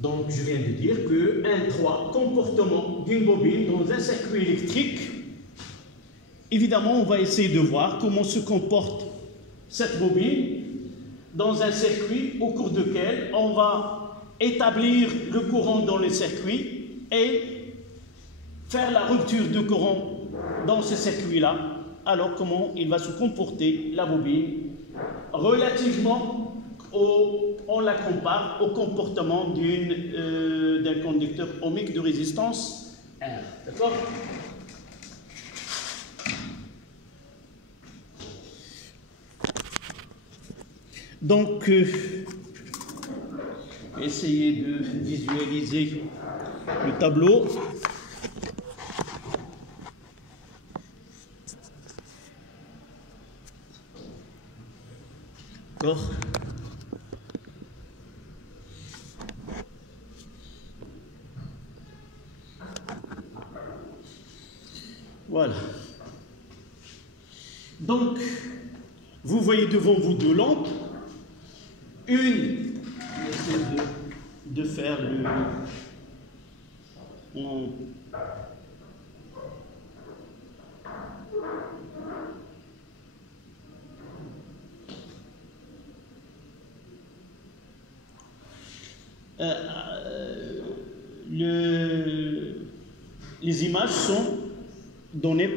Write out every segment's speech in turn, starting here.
Donc, je viens de dire que 1, 3, comportement d'une bobine dans un circuit électrique. Évidemment, on va essayer de voir comment se comporte cette bobine dans un circuit au cours duquel on va établir le courant dans le circuit et faire la rupture de courant dans ce circuit-là. Alors, comment il va se comporter, la bobine, relativement on la compare au comportement d'un conducteur ohmique de résistance R. D'accord? Donc, essayez de visualiser le tableau. D'accord? Voilà. Donc, vous voyez devant vous deux lampes. Une, j'essaie de faire les images sont données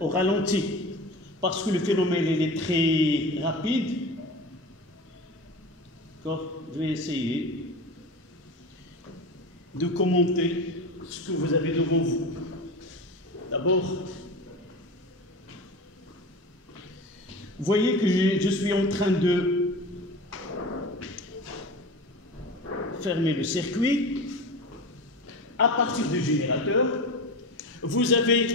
au ralenti, parce que le phénomène il est très rapide. D'accord? Je vais essayer de commenter ce que vous avez devant vous. D'abord, vous voyez que je suis en train de fermer le circuit. À partir du générateur, vous avez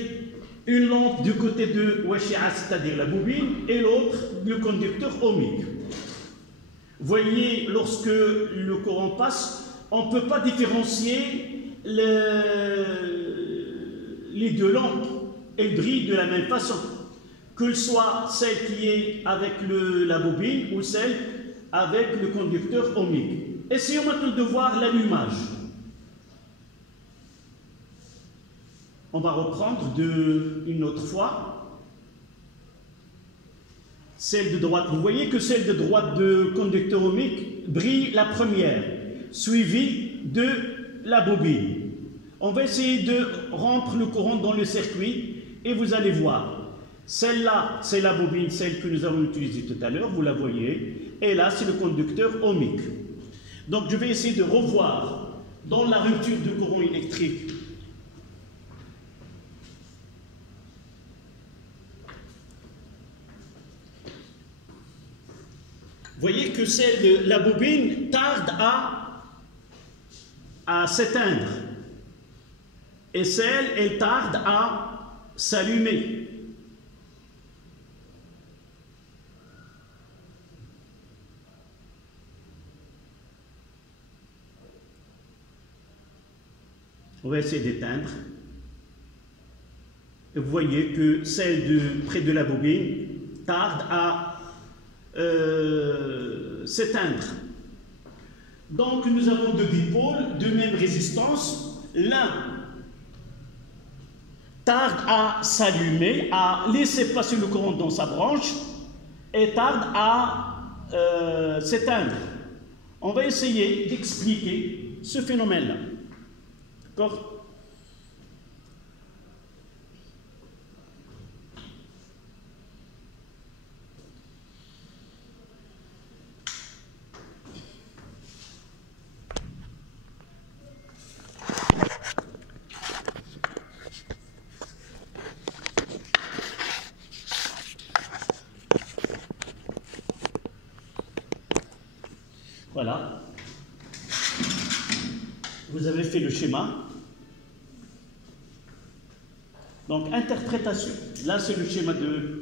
une lampe du côté de Washia, c'est-à-dire la bobine, et l'autre, le conducteur ohmique. Voyez, lorsque le courant passe, on ne peut pas différencier les deux lampes. Elles brillent de la même façon, que ce soit celle qui est avec la bobine ou celle avec le conducteur ohmique. Essayons maintenant de voir l'allumage. On va reprendre une autre fois. Celle de droite, vous voyez que celle de droite de conducteur ohmique brille la première, suivie de la bobine. On va essayer de rompre le courant dans le circuit et vous allez voir. Celle-là, c'est la bobine, celle que nous avons utilisée tout à l'heure, vous la voyez. Et là, c'est le conducteur ohmique. Donc, je vais essayer de revoir dans la rupture de courant électrique. Vous voyez que celle de la bobine tarde à s'éteindre. Et celle, elle tarde à s'allumer. On va essayer d'éteindre. Vous voyez que celle près de la bobine tarde à s'éteindre. Donc nous avons deux dipôles de même résistance. L'un tarde à s'allumer, à laisser passer le courant dans sa branche et tarde à s'éteindre. On va essayer d'expliquer ce phénomène-là. D'accord ? Voilà. Vous avez fait le schéma. Donc, interprétation. Là, c'est le schéma de...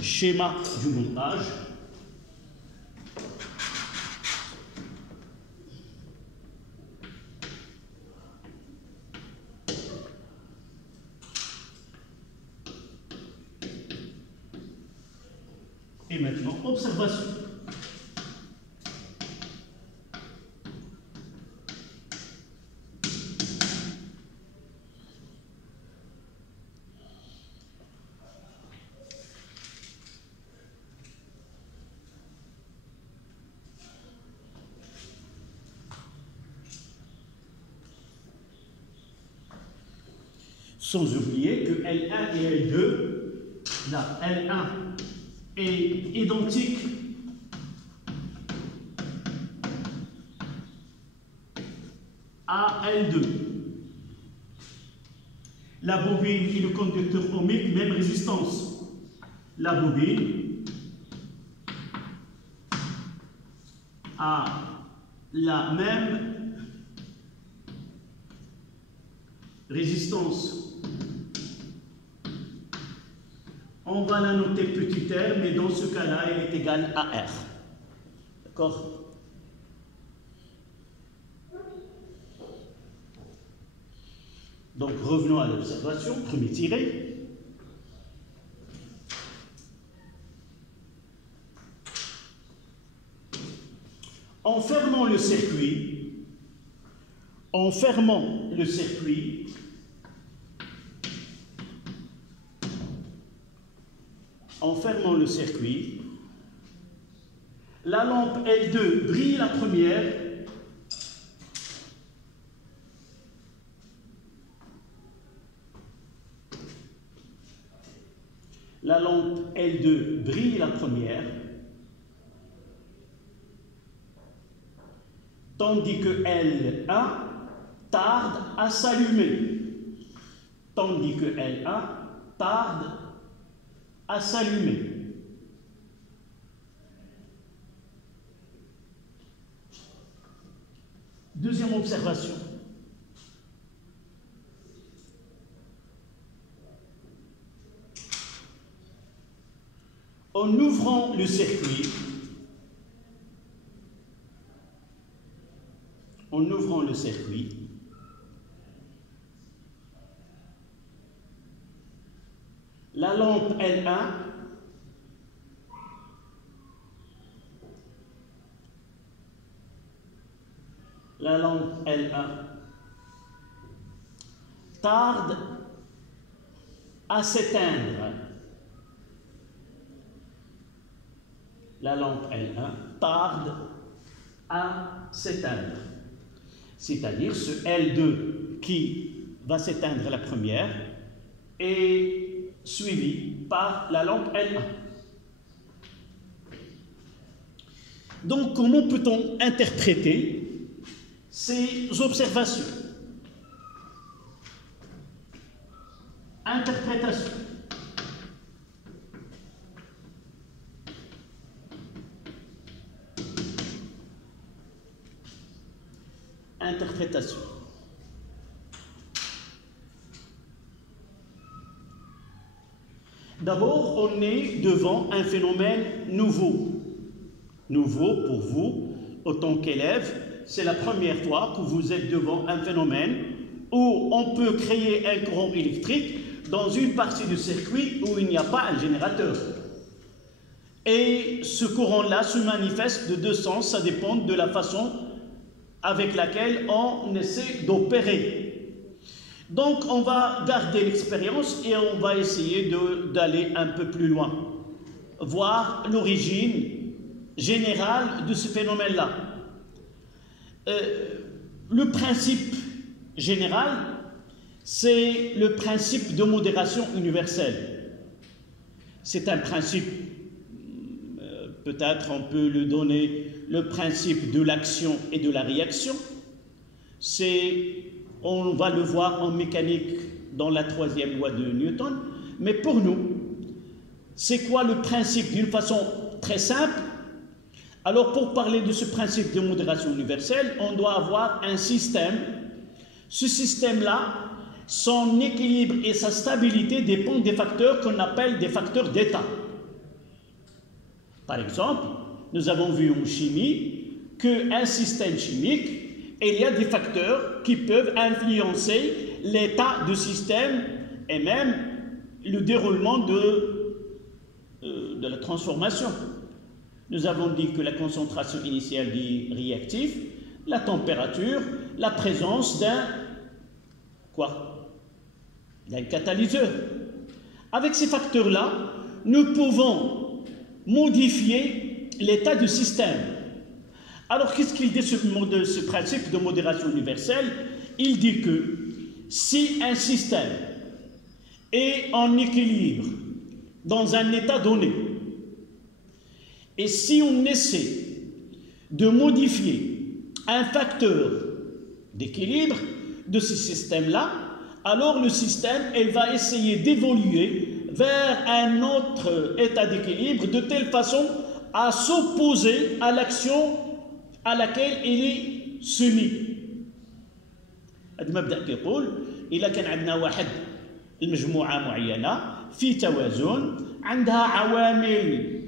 Schéma du montage. Et maintenant, observation. Sans oublier que L1 et L2, là, L1 est identique à L2. La bobine et le conducteur ohmique, même résistance. La bobine a la même résistance. On va la noter petit r, mais dans ce cas-là, elle est égale à R. D'accord? Donc, revenons à l'observation, premier tiré. En fermant le circuit, la lampe L2 brille la première, tandis que L1 tarde à s'allumer. Deuxième observation. En ouvrant le circuit, la lampe L1 tarde à s'éteindre. C'est-à-dire ce L2 qui va s'éteindre la première est suivi par la lampe L1. Donc, comment peut-on interpréter ces observations? Interprétation. D'abord, on est devant un phénomène nouveau. Nouveau pour vous, autant qu'élève, c'est la première fois que vous êtes devant un phénomène où on peut créer un courant électrique dans une partie du circuit où il n'y a pas un générateur. Et ce courant-là se manifeste de deux sens, ça dépend de la façon avec laquelle on essaie d'opérer. Donc, on va garder l'expérience et on va essayer d'aller un peu plus loin, voir l'origine générale de ce phénomène-là. Le principe général, c'est le principe de modération universelle. C'est un principe, peut-être on peut le donner, le principe de l'action et de la réaction. On va le voir en mécanique dans la troisième loi de Newton. Mais pour nous, c'est quoi le principe d'une façon très simple? Alors, pour parler de ce principe de modération universelle, on doit avoir un système. Ce système-là, son équilibre et sa stabilité dépendent des facteurs qu'on appelle des facteurs d'état. Par exemple, nous avons vu en chimie qu'un système chimique, il y a des facteurs qui peuvent influencer l'état du système et même le déroulement de la transformation. Nous avons dit que la concentration initiale du réactif, la température, la présence d'un catalyseur. Avec ces facteurs-là, nous pouvons modifier l'état du système. Alors, qu'est-ce qu'il dit ce principe de modération universelle? Il dit que si un système est en équilibre dans un état donné, et si on essaie de modifier un facteur d'équilibre de ce système-là, alors le système va essayer d'évoluer vers un autre état d'équilibre de telle façon à s'opposer à l'action à laquelle il est soumis. هذا المبدأ كيقول إذا كان عندنا واحد المجموعة معينة في توازن عندها عوامل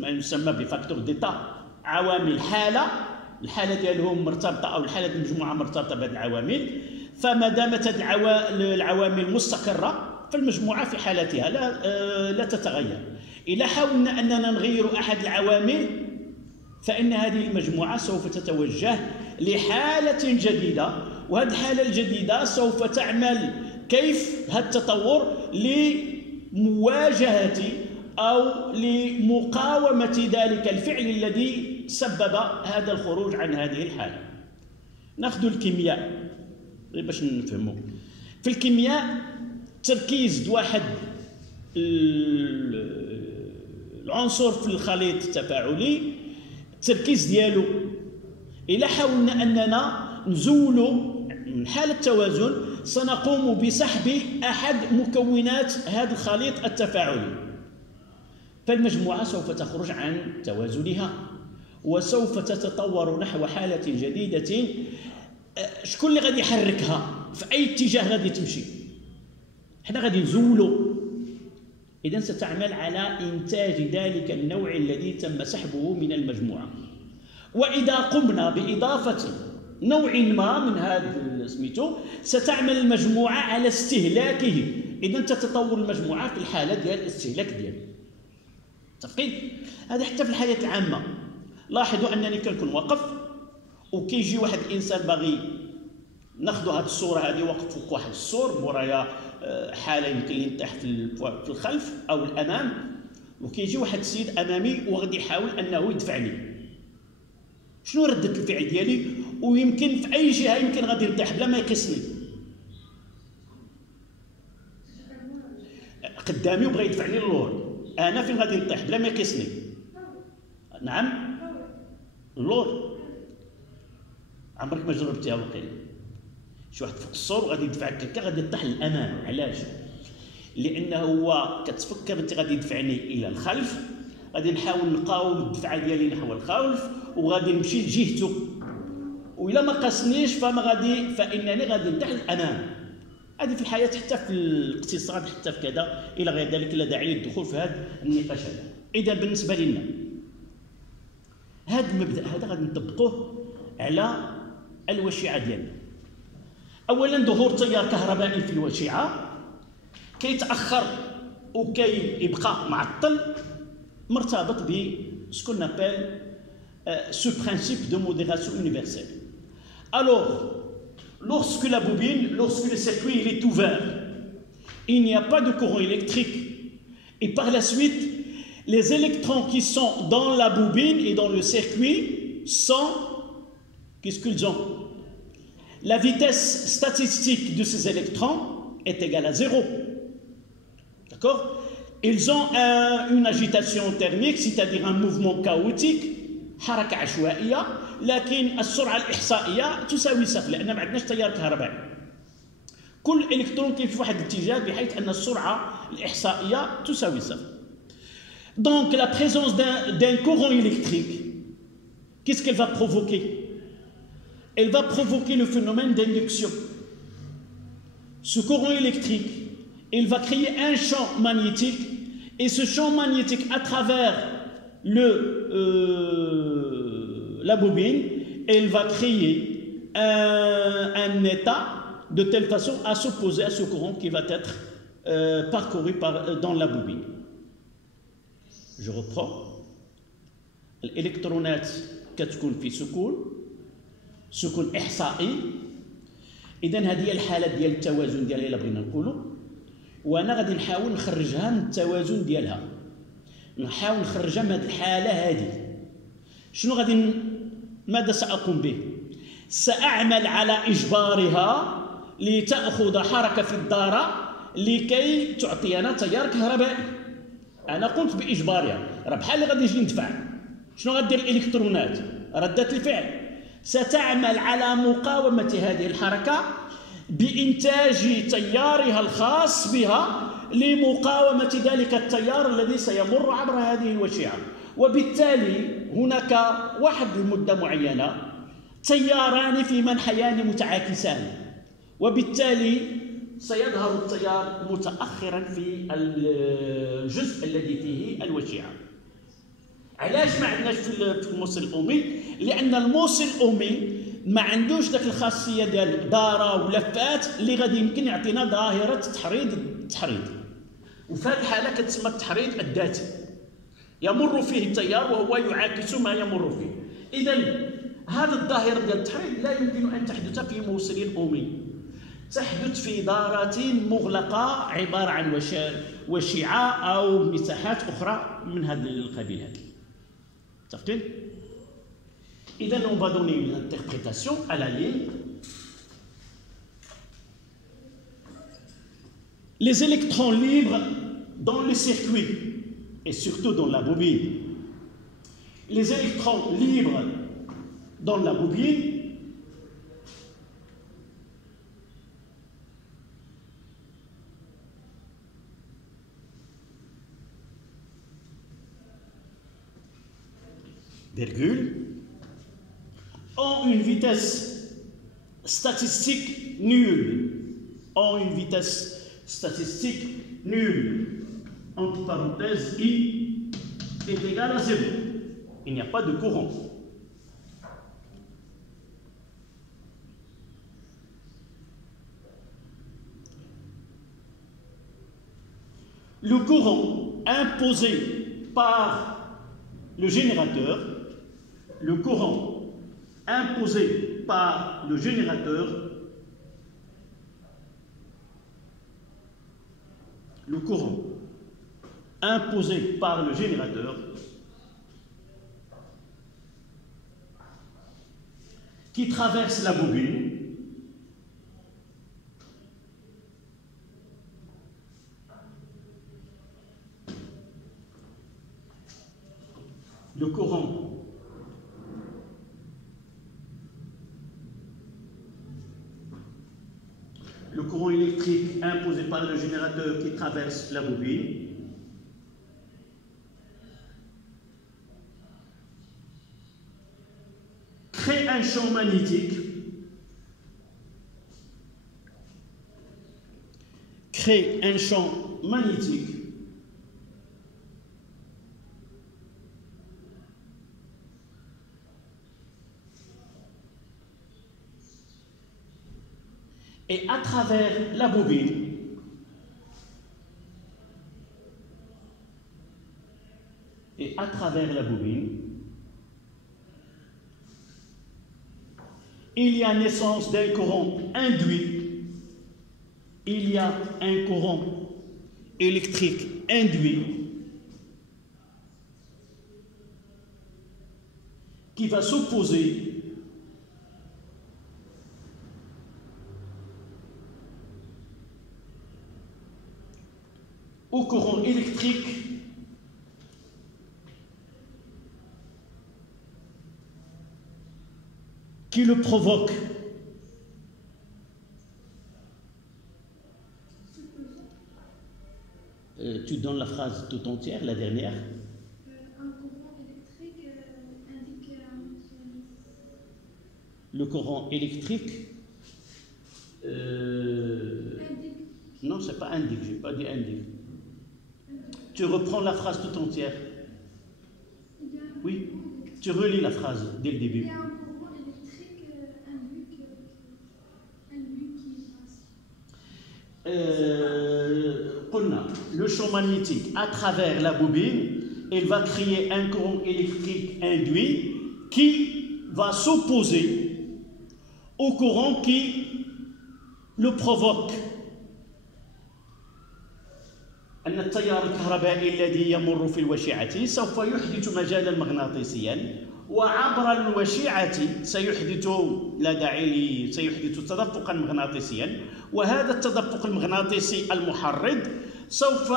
ما يسمى بفاكتور ديتا، عوامل الحالة ديالهم مرتبطة أو الحالة المجموعة مرتبطة بهذه العوامل، فما دامت العوامل مستقرة فالمجموعة في حالتها لا تتغير. إذا حاولنا أننا نغير أحد العوامل فإن هذه المجموعة سوف تتوجه لحالة جديدة، وهذه الحالة الجديدة سوف تعمل كيف هذا التطور لمواجهة أو لمقاومة ذلك الفعل الذي سبب هذا الخروج عن هذه الحالة. ناخذ الكيمياء باش نفهموا. في الكيمياء تركيز واحد العنصر في الخليط التفاعلي، التركيز ديالو إلا حاولنا أننا نزولوا من حالة التوازن سنقوم بسحب أحد مكونات هذا الخليط التفاعلي، فالمجموعة سوف تخرج عن توازنها وسوف تتطور نحو حالة جديدة. شكون اللي غادي يحركها؟ في أي اتجاه غادي تمشي؟ حنا غادي نزولوا. إذن ستعمل على إنتاج ذلك النوع الذي تم سحبه من المجموعة. وإذا قمنا بإضافة نوع ما من هذا سميتو ستعمل المجموعة على استهلاكه، إذن تتطور المجموعة في الحالة ديال الاستهلاك ديالها. متفقين؟ هذا حتى في الحياة العامة. لاحظوا أنني كنكون واقف وكيجي واحد الإنسان باغي ناخذوا هذه الصورة هذه واقف فوق واحد السور مورايا حالة يمكن لي نطيح في الخلف أو الأمام، وكيجي واحد السيد أمامي وغادي يحاول أنه يدفعني. شنو ردة الفعل ديالي؟ ويمكن في أي جهة يمكن غادي نطيح بلا ما يقيسني. قدامي وبغى يدفعني للور، أنا فين غادي نطيح بلا ما يقيسني؟ نعم اللور. عمرك ما جربتيها وقيل؟ شي واحد فوق السور وغادي يدفعك هكا غادي تطيح للامام. علاش؟ لانه هو كتفكر انت غادي يدفعني الى الخلف، غادي نحاول نقاوم الدفعه ديالي نحو الخلف وغادي نمشي لجهته، والا ما قاسنيش فانني غادي نطيح للامام. هذه في الحياه حتى في الاقتصاد حتى في كذا الى غير ذلك، لا داعي للدخول في هذا النقاش هذا. اذا بالنسبه لنا هذا المبدا هذا غادي نطبقوه على الوشيعه ديالنا. اولا ظهور تيار كهربائي في الوشيعه كيتاخر وكيبقى معطل مرتبط ب ce qu'on appelle ce principe de modération universelle. Alors, lorsque le circuit il est ouvert, il n'y a pas de courant électrique, et par la suite les électrons qui sont dans la bobine et dans le circuit sont, qu'est-ce qu'ils ont? La vitesse statistique de ces électrons est égale à 0. D'accord? Ils ont une agitation thermique, c'est-à-dire un mouvement chaotique, حركة عشوائية، لكن السرعة الإحصائية تساوي صفر لأن ما عندناش تيار كهربائي. كل إلكترون كيمشي في واحد الاتجاه بحيث أن السرعة الإحصائية تساوي صفر. Donc la présence d'un courant électrique, qu'est-ce qu'elle va provoquer? Elle va provoquer le phénomène d'induction. Ce courant électrique, il va créer un champ magnétique, et ce champ magnétique à travers la bobine, elle va créer un état de telle façon à s'opposer à ce courant qui va être parcouru dans la bobine. Je reprends. الالكترونات كتكون في سكون احصائي. اذا هذه هي الحاله ديال التوازن ديالها الا بغينا نقولوا، وانا غادي نحاول نخرجها من التوازن ديالها، نحاول نخرجها من هذه الحاله هذه. شنو ماذا ساقوم به؟ ساعمل على اجبارها لتاخذ حركه في الداره لكي تعطينا تيار كهربائي. انا قمت باجبارها، راه بحال اللي غادي نجي ندفع. شنو غدير الالكترونات؟ ردة الفعل ستعمل على مقاومة هذه الحركة بإنتاج تيارها الخاص بها لمقاومة ذلك التيار الذي سيمر عبر هذه الوشيعة. وبالتالي هناك واحد المدة معينة تياران في منحيان متعاكسان، وبالتالي سيظهر التيار متأخرا في الجزء الذي فيه الوشيعة. علاش ما عندناش في الموصل الأمي؟ لأن الموصل الأمي ما عندوش داك الخاصية ديال دارة ولفات اللي غادي يمكن يعطينا ظاهرة التحريض. وفي هذه الحالة كتسمى التحريض الذاتي، يمر فيه التيار وهو يعاكس ما يمر فيه. إذا هذه الظاهرة ديال التحريض لا يمكن أن تحدث في موصل أمي، تحدث في دارات مغلقة عبارة عن وشيعة أو مساحات أخرى من هذا القبيل هذا. متفقين؟ إذا on va donner une interprétation à la ligne. Les électrons libres dans le circuit et surtout dans la bobine. Les électrons libres dans la bobine ont une vitesse statistique nulle. Entre parenthèses, I est égal à 0. Il n'y a pas de courant. Le courant imposé par le générateur, le courant imposé par le générateur, qui traverse la bobine, le courant électrique imposé par le générateur qui traverse la bobine crée un champ magnétique et à travers la bobine, il y a naissance d'un courant induit, il y a un courant électrique induit qui va s'opposer au courant électrique qui le provoque. Tu donnes la phrase tout entière, la dernière. Un courant électrique indique... Le courant électrique non, c'est pas indique, j'ai pas dit indique. Tu reprends la phrase tout entière. Oui, tu relis la phrase dès le début. Il y a un courant électrique induit qui passe. le champ magnétique à travers la bobine, il va créer un courant électrique induit qui va s'opposer au courant qui le provoque. أن التيار الكهربائي الذي يمر في الوشيعة سوف يحدث مجالا مغناطيسيا، وعبر الوشيعة سيحدث تدفقا مغناطيسيا، وهذا التدفق المغناطيسي المحرض سوف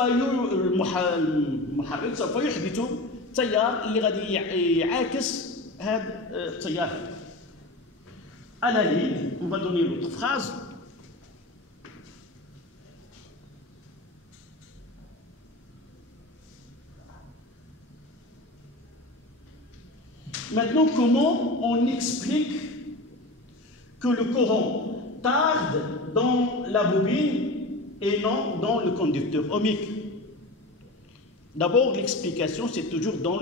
يحدث تيار اللي غادي يعاكس هذا التيار. À la ligne, on va donner l'autre phrase. Maintenant, comment on explique que le courant tarde dans la bobine et non dans le conducteur ohmique? D'abord, l'explication, c'est toujours dans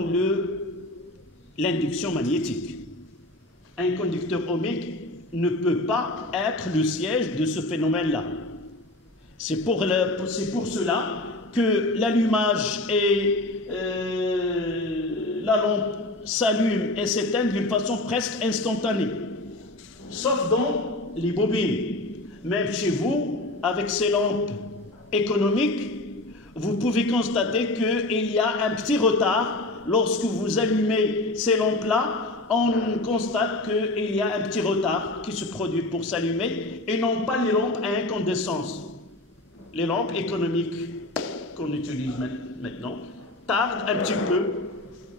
l'induction magnétique. Un conducteur ohmique ne peut pas être le siège de ce phénomène-là. C'est pour cela que l'allumage et la lampe s'allume et s'éteint d'une façon presque instantanée, sauf dans les bobines. Même chez vous, avec ces lampes économiques, vous pouvez constater qu'il y a un petit retard. Lorsque vous allumez ces lampes-là, on constate qu'il y a un petit retard qui se produit pour s'allumer, et non pas les lampes à incandescence. Les lampes économiques qu'on utilise maintenant tardent un petit peu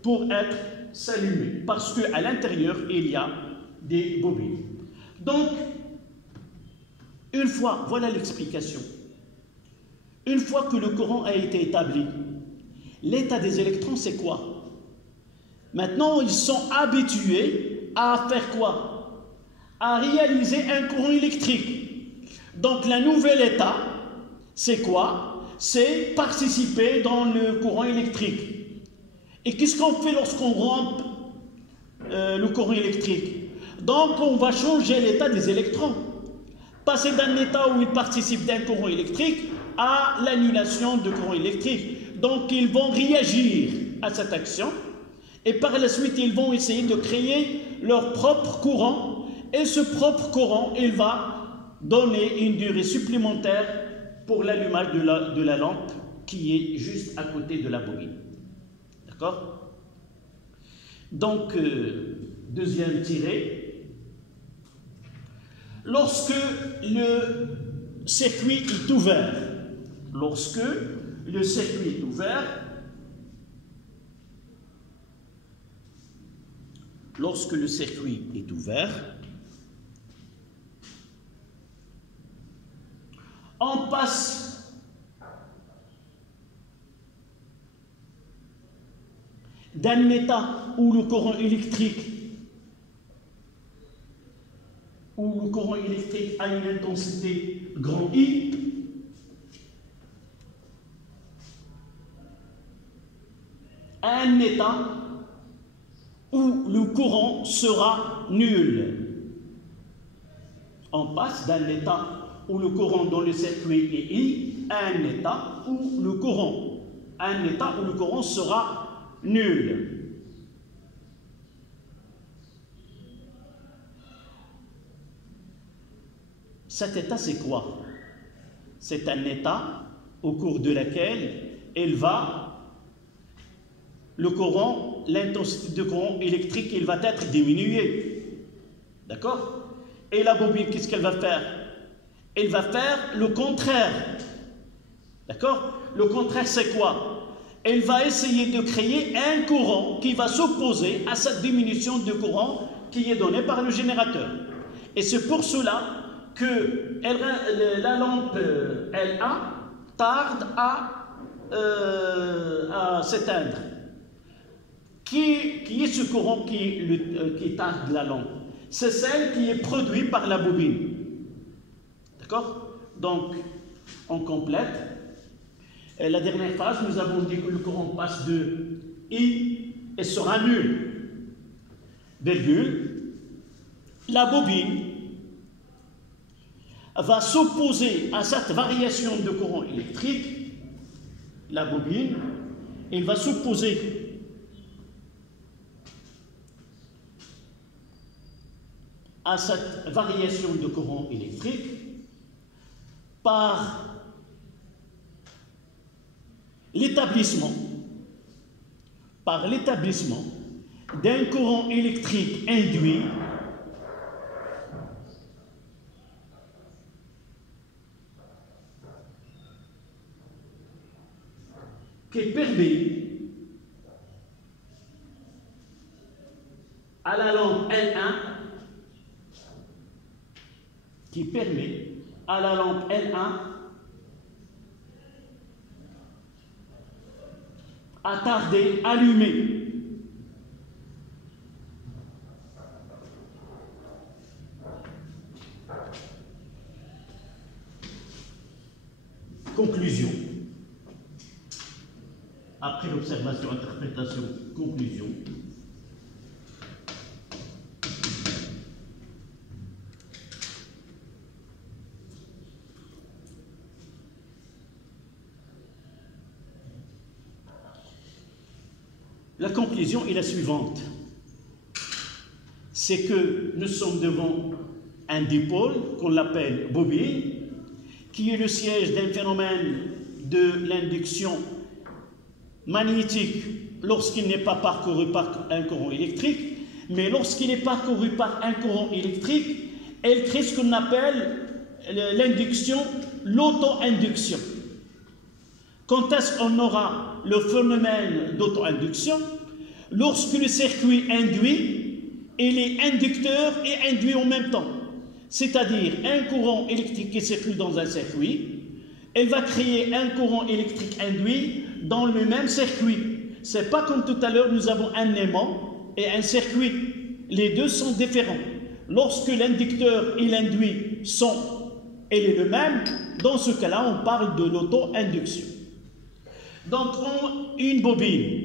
pour être s'allumer, parce qu'à l'intérieur, il y a des bobines. Donc, une fois, voilà l'explication. Une fois que le courant a été établi, l'état des électrons, c'est quoi? Maintenant, ils sont habitués à faire quoi? À réaliser un courant électrique. Donc, le nouvel état, c'est quoi? C'est participer dans le courant électrique. Et qu'est-ce qu'on fait lorsqu'on rompt le courant électrique? Donc, on va changer l'état des électrons. Passer d'un état où ils participent d'un courant électrique à l'annulation du courant électrique. Donc, ils vont réagir à cette action. Et par la suite, ils vont essayer de créer leur propre courant. Et ce propre courant, il va donner une durée supplémentaire pour l'allumage de la lampe qui est juste à côté de la bobine. D'accord? Donc, deuxième tiré. Lorsque le circuit est ouvert, lorsque le circuit est ouvert, on passe d'un état où le courant électrique a une intensité grand I à un état où le courant sera nul. On passe d'un état où le courant dans le circuit est I à un état où le courant sera nul. Cet état, c'est quoi? C'est un état au cours de lequel l'intensité de courant électrique, il va être diminuée. D'accord? Et la bobine, qu'est-ce qu'elle va faire? Elle va faire le contraire. D'accord? Le contraire, c'est quoi? Elle va essayer de créer un courant qui va s'opposer à cette diminution de courant qui est donnée par le générateur. Et c'est pour cela que la lampe LA tarde à s'éteindre. Qui est ce courant qui tarde la lampe? C'est celle qui est produite par la bobine. D'accord? Donc, on complète. La dernière phrase, nous avons dit que le courant passe de I et sera nul. Virgule. La bobine va s'opposer à cette variation de courant électrique la bobine, il va s'opposer à cette variation de courant électrique par l'établissement d'un courant électrique induit qui permet à la lampe L1 à tarder allumée. Conclusion. Après l'observation, interprétation, conclusion. La conclusion est la suivante. C'est que nous sommes devant un dipôle qu'on l'appelle bobine, qui est le siège d'un phénomène de l'induction magnétique lorsqu'il n'est pas parcouru par un courant électrique, mais lorsqu'il est parcouru par un courant électrique, elle crée ce qu'on appelle l'induction, l'auto-induction. Quand est-ce qu'on aura le phénomène d'auto-induction? Lorsque le circuit induit et les inducteurs est induit en même temps. C'est-à-dire un courant électrique qui circule dans un circuit, elle va créer un courant électrique induit dans le même circuit. Ce n'est pas comme tout à l'heure, nous avons un aimant et un circuit. Les deux sont différents. Lorsque l'inducteur et l'induit est le même, dans ce cas-là, on parle de l'auto-induction. Donc, une bobine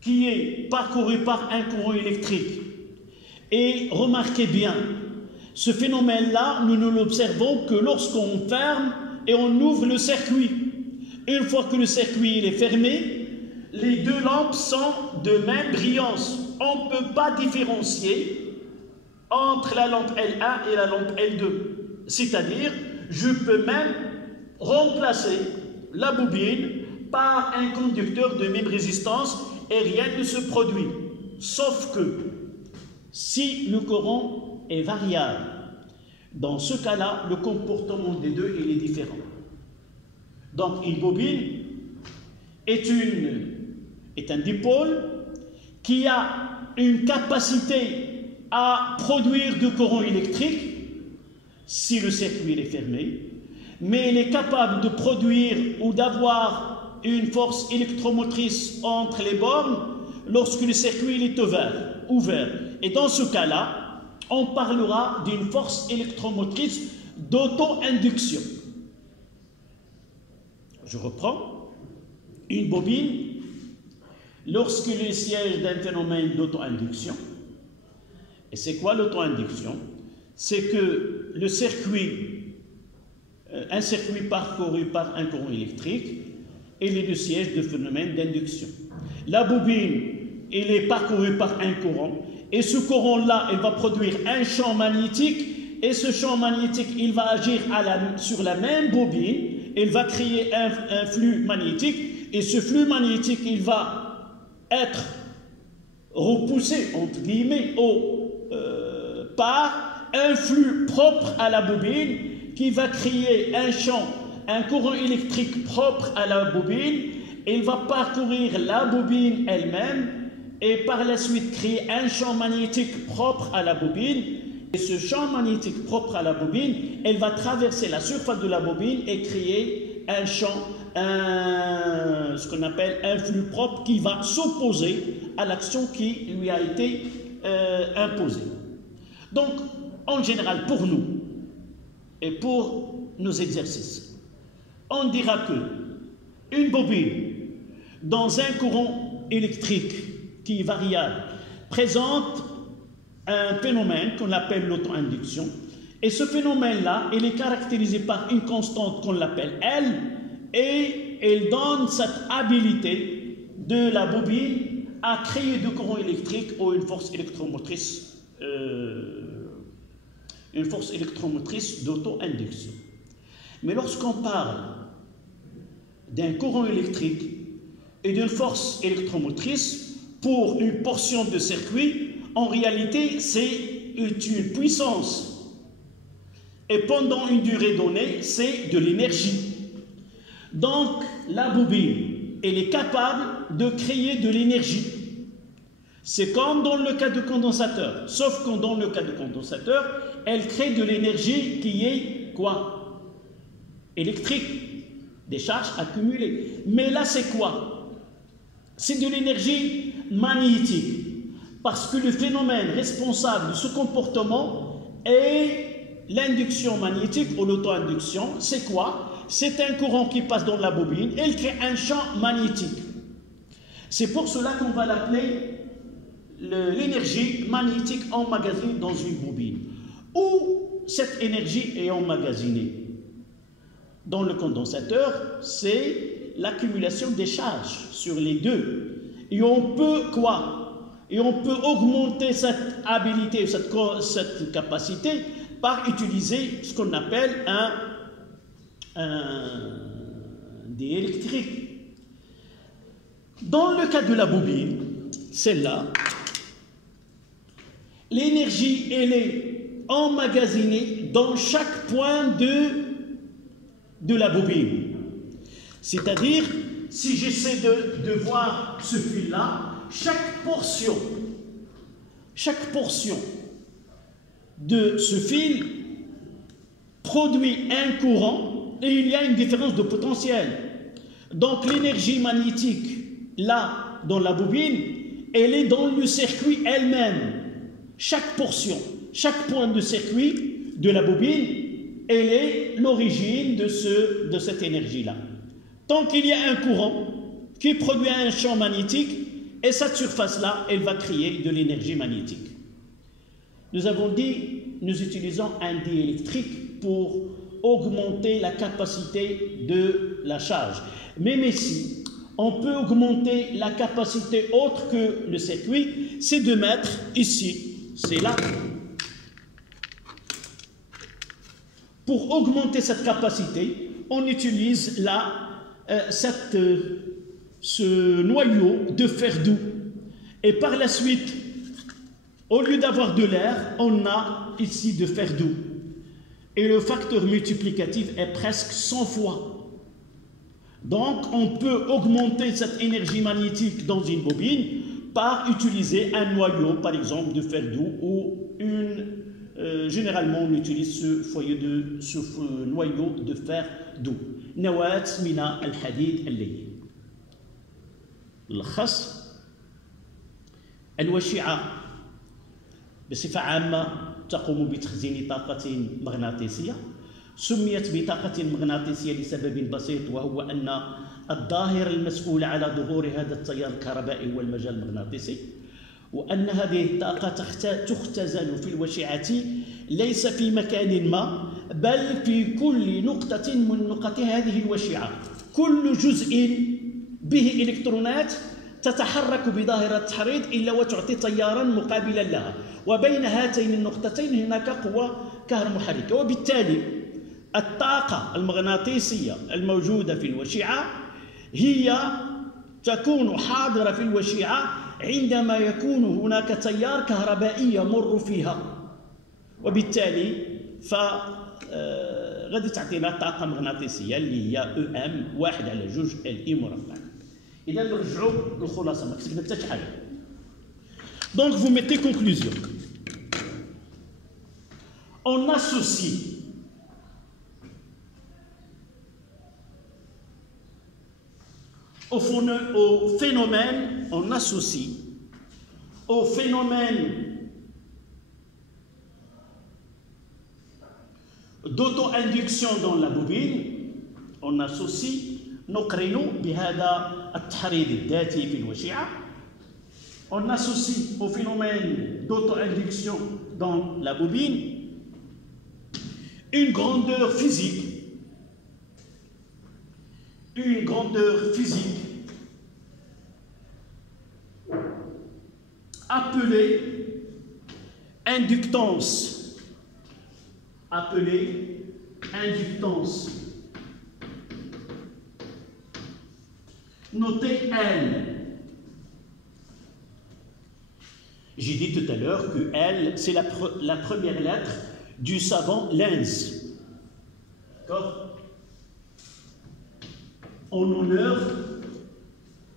qui est parcourue par un courant électrique, et remarquez bien, ce phénomène-là, nous ne l'observons que lorsqu'on ferme et on ouvre le circuit. Une fois que le circuit est fermé, les deux lampes sont de même brillance. On ne peut pas différencier entre la lampe L1 et la lampe L2. C'est-à-dire, je peux même remplacer la bobine par un conducteur de même résistance et rien ne se produit. Sauf que si le courant est variable, dans ce cas-là, le comportement des deux il est différent. Donc une bobine est un dipôle qui a une capacité à produire du courant électrique si le circuit est fermé, mais elle est capable de produire ou d'avoir une force électromotrice entre les bornes lorsque le circuit est ouvert. Et dans ce cas-là, on parlera d'une force électromotrice d'auto-induction. Je reprends. Une bobine, lorsqu'il est siège d'un phénomène d'auto-induction, et c'est quoi l'auto-induction? C'est que le circuit, un circuit parcouru par un courant électrique, il est le siège de phénomène d'induction. La bobine, elle est parcourue par un courant, et ce courant-là, il va produire un champ magnétique, et ce champ magnétique, il va agir sur la même bobine, il va créer un flux magnétique, et ce flux magnétique, il va être repoussé, entre guillemets, par un flux propre à la bobine, qui va créer un courant électrique propre à la bobine, il va parcourir la bobine elle-même, et par la suite créer un champ magnétique propre à la bobine. Et ce champ magnétique propre à la bobine, elle va traverser la surface de la bobine et créer un champ, ce qu'on appelle un flux propre qui va s'opposer à l'action qui lui a été imposée. Donc, en général, pour nous et pour nos exercices, on dira que une bobine dans un courant électrique qui est variable présente un phénomène qu'on appelle l'auto-induction. Et ce phénomène-là, il est caractérisé par une constante qu'on l'appelle L, et elle donne cette habilité de la bobine à créer du courant électrique ou une force électromotrice d'auto-induction. Mais lorsqu'on parle d'un courant électrique et d'une force électromotrice pour une portion de circuit, en réalité, c'est une puissance. Et pendant une durée donnée, c'est de l'énergie. Donc, la bobine, elle est capable de créer de l'énergie. C'est comme dans le cas du condensateur. Sauf que dans le cas du condensateur, elle crée de l'énergie qui est quoi? Électrique. Des charges accumulées. Mais là, c'est quoi? C'est de l'énergie magnétique. Parce que le phénomène responsable de ce comportement est l'induction magnétique ou l'auto-induction. C'est quoi? C'est un courant qui passe dans la bobine et il crée un champ magnétique. C'est pour cela qu'on va l'appeler l'énergie magnétique emmagasinée dans une bobine. Où cette énergie est emmagasinée? Dans le condensateur, c'est l'accumulation des charges sur les deux. Et on peut quoi? Et on peut augmenter cette habilité, cette capacité par utiliser ce qu'on appelle des électriques. Dans le cas de la bobine, celle-là, l'énergie, elle est emmagasinée dans chaque point de la bobine. C'est-à-dire, si j'essaie de voir ce fil-là, chaque portion de ce fil produit un courant et il y a une différence de potentiel. Donc l'énergie magnétique, là, dans la bobine, elle est dans le circuit elle-même. Chaque portion, chaque point de circuit de la bobine, elle est l'origine de cette énergie-là. Tant qu'il y a un courant qui produit un champ magnétique, et cette surface-là, elle va créer de l'énergie magnétique. Nous avons dit, nous utilisons un diélectrique pour augmenter la capacité de la charge. Même ici, on peut augmenter la capacité autre que le circuit, c'est de mettre ici, c'est là. Pour augmenter cette capacité, on utilise ce noyau de fer doux. Et par la suite, au lieu d'avoir de l'air, on a ici de fer doux. Et le facteur multiplicatif est presque 100 fois. Donc, on peut augmenter cette énergie magnétique dans une bobine par utiliser un noyau, par exemple, de fer doux ou généralement, on utilise ce noyau de fer doux. نواة من الحديد اللين. الخص الوشعة بصفة عامة تقوم بتخزين طاقة مغناطيسية. سميت بطاقة مغناطيسية لسبب بسيط، وهو أن الظاهرة المسؤولة على ظهور هذا التيار الكهربائي هو المجال المغناطيسي، وأن هذه الطاقة تختزن في الوشعة ليس في مكان ما، بل في كل نقطة من نقط هذه الوشعة. كل جزء به إلكترونات تتحرك بظاهرة التحريض إلا وتعطي تيارا مقابلا لها، وبين هاتين النقطتين هناك قوة كهرومحركة. وبالتالي الطاقة المغناطيسية الموجودة في الوشعة هي تكون حاضرة في الوشعة عندما يكون هناك تيار كهربائي يمر فيها، وبالتالي غادي تعطينا طاقة مغناطيسية اللي هي EM 1/2 LI مربع. إذا نرجعوا للخلاصة، ما كتبنا حتى شي حاجة. Donc vous mettez conclusion. On associe au phénomène, on associe au phénomène d'auto-induction dans la bobine, on associe نقرن بهذا التحريض الذاتي في الوشعة. On associe au phénomène d'auto-induction dans la bobine une grandeur physique une grandeur physique appelée inductance. Appelée inductance. Notez L. J'ai dit tout à l'heure que L, c'est la première lettre du savant Lenz. D'accord? En honneur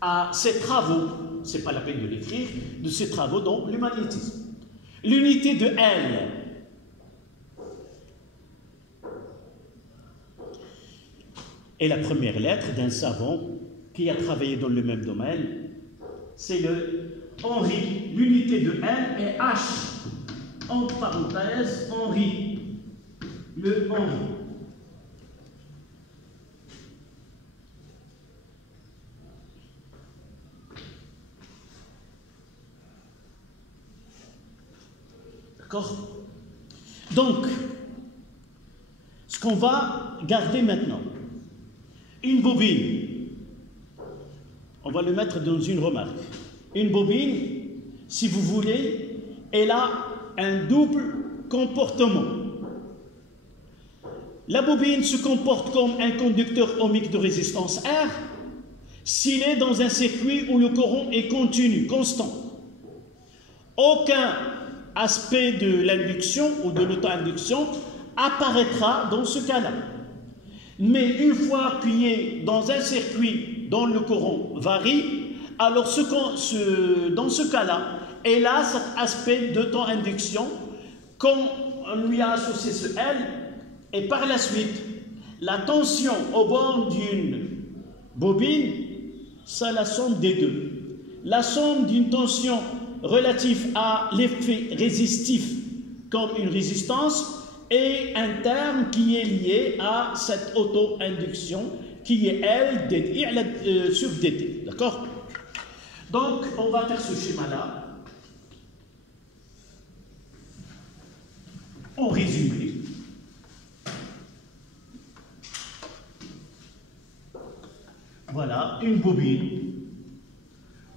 à ses travaux, c'est pas la peine de l'écrire, de ses travaux dans le magnétisme. L'unité de L. est la première lettre d'un savant qui a travaillé dans le même domaine. C'est le Henri. L'unité de L est H. Entre parenthèses, Henri. Le Henri. D'accord? Donc, ce qu'on va garder maintenant, une bobine, on va le mettre dans une remarque. Une bobine, si vous voulez, elle a un double comportement. La bobine se comporte comme un conducteur ohmique de résistance R s'il est dans un circuit où le courant est continu, constant. Aucun aspect de l'induction ou de l'auto-induction apparaîtra dans ce cas-là. Mais une fois qu'il est dans un circuit dont le courant varie, alors dans ce cas-là, elle a cet aspect d'auto-induction quand on lui a associé ce L, et par la suite, la tension au bord d'une bobine, c'est la somme des deux. La somme d'une tension relative à l'effet résistif comme une résistance et un terme qui est lié à cette auto-induction qui est L sur dt. D'accord? Donc, on va faire ce schéma-là en résumé. Voilà, une bobine.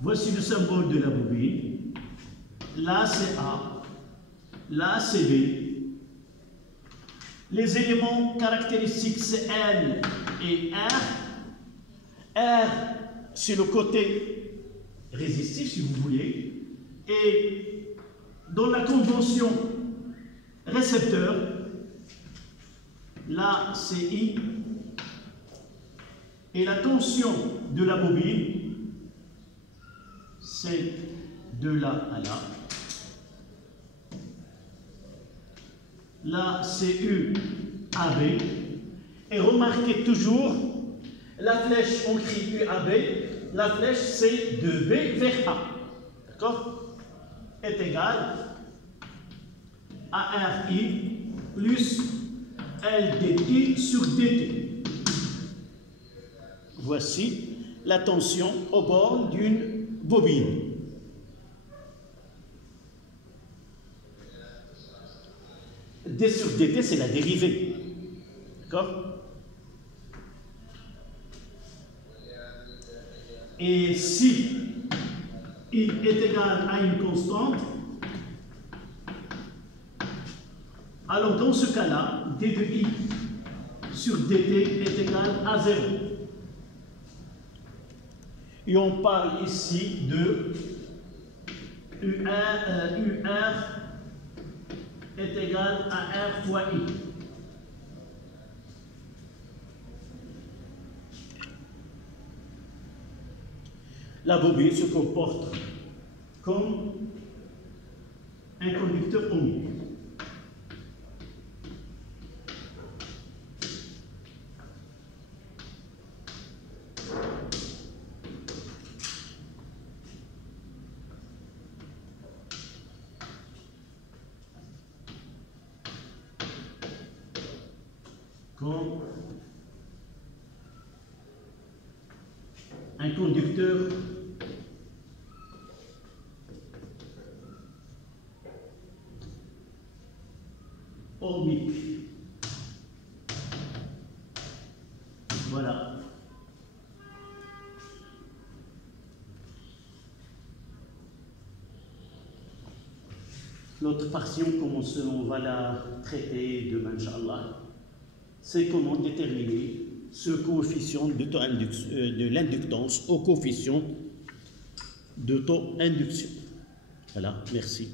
Voici le symbole de la bobine. Là, c'est A. Là, c'est B. Les éléments caractéristiques, c'est L et R. R, c'est le côté résistif, si vous voulez. Et dans la convention récepteur, là, c'est I. Et la tension de la bobine, c'est de là à là. Là, c'est U, AB. Et remarquez toujours, la flèche, on crie U, AB. La flèche, c'est de B vers A. D'accord? Est égal à RI plus LDI sur DT. Voici la tension au bord d'une bobine. D sur dt, c'est la dérivée. D'accord? Et si I est égal à une constante, alors dans ce cas-là, d de I sur dt est égal à 0. Et on parle ici de UR est égal à R fois I. La bobine se comporte comme un conducteur ohmique. Comme un conducteur ohmique. Voilà. L'autre portion, on va la traiter demain, Inch'Allah, c'est comment déterminer ce coefficient de l'inductance au coefficient d'auto-induction. Voilà, merci.